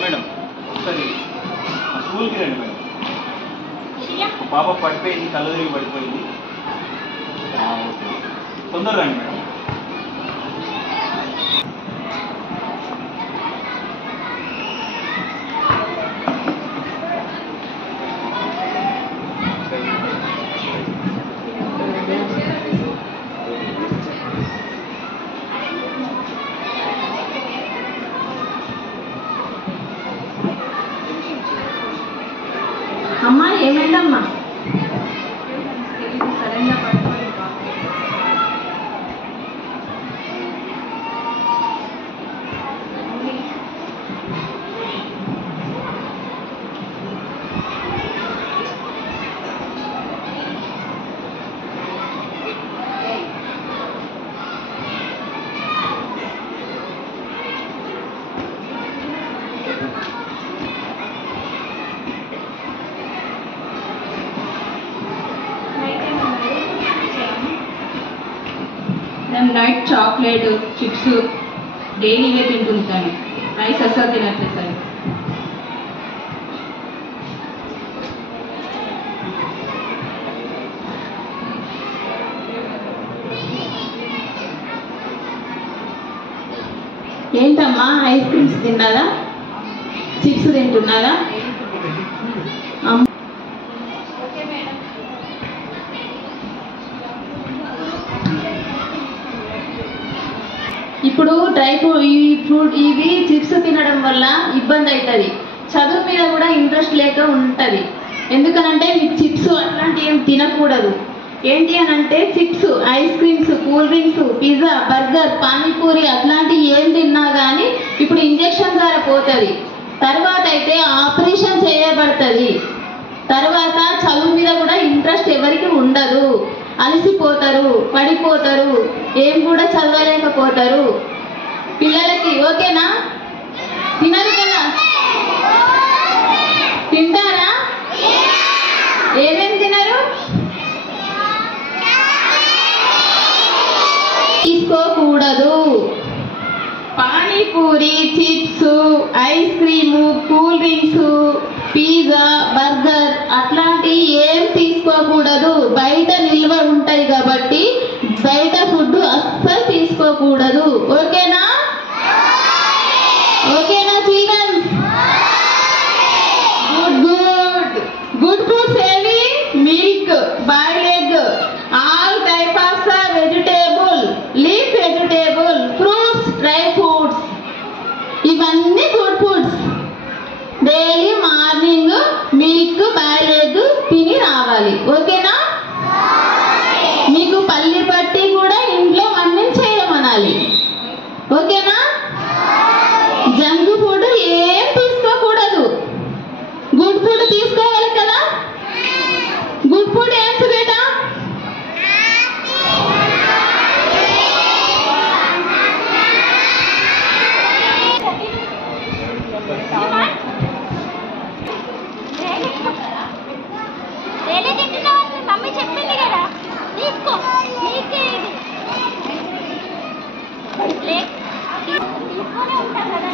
Madam ఒకసారి స్కూల్కి రండి మేడం. పాప పడిపోయింది, కళ్ళు తిరిగి పడిపోయింది. తొందరగా రండి మేడం. అమ్మా ఏమైందమ్మా? నేను నైట్ చాక్లెట్ చిప్స్ డైలీగా తింటుంటాను. రైస్ అస్సలు తినట్లేదు సార్. ఏంటమ్మా ఐస్ క్రీమ్స్ తిన్నారా? చిప్స్ తింటున్నారా? ఇప్పుడు ఇవి చిప్స్ తినడం వల్ల ఇబ్బంది అవుతుంది. చదువు మీద కూడా ఇంట్రెస్ట్ లేక ఉంటుంది. ఎందుకనంటే మీకు చిప్స్ అట్లాంటివి ఏం తినకూడదు. ఏంటి అని అంటే chips, ice creams, cool drinks, pizza, burger, panipuri అట్లాంటివి ఏం తిన్నా కానీ ఇప్పుడు ఇంజెక్షన్ ద్వారా పోతుంది. తర్వాత అయితే ఆపరేషన్ చేయబడుతుంది. తర్వాత చదువు మీద కూడా ఇంట్రెస్ట్ ఎవరికి ఉండదు. అలసిపోతారు, పడిపోతారు, ఏం కూడా చదవలేకపోతారు పిల్లలకి. ఓకేనా? తినరు కదా? తింటారా? ఏమేమి తినరు? తీసుకోకూడదు. Panipuri, chips, ice cream, cool drinks, pizza, burger అట్లాంటి ఏం తీసుకోకూడదు. బయట నిల్వ ఉంటాయి కాబట్టి బయట ఫుడ్ అస్సలు తీసుకోకూడదు. ఓకేనా? ఓకేనా childrens? Good good. Good foods ఏవి? Milk, boiled egg, all type of vegetable, leaf vegetable, fruits, dry fruits, ఇవన్నీ good foods. Daily morning milk, boiled egg తిని రావాలి. ఓకేనా? మీకు పల్లి పట్టి కూడా ఇంట్లో మన్నం చేయమనాలి. ఓకేనా? జంక్ ఫుడ్ ఏం తీసుకోకూడదు. గుడ్ ఫుడ్ తీసుకోవాలి కదా? గుడ్ ఫుడ్ ఏంటి బేటా? మమ్మీ చెప్పింది కదా తీసుకో. తీసుకొనే ఉంటాం కదా.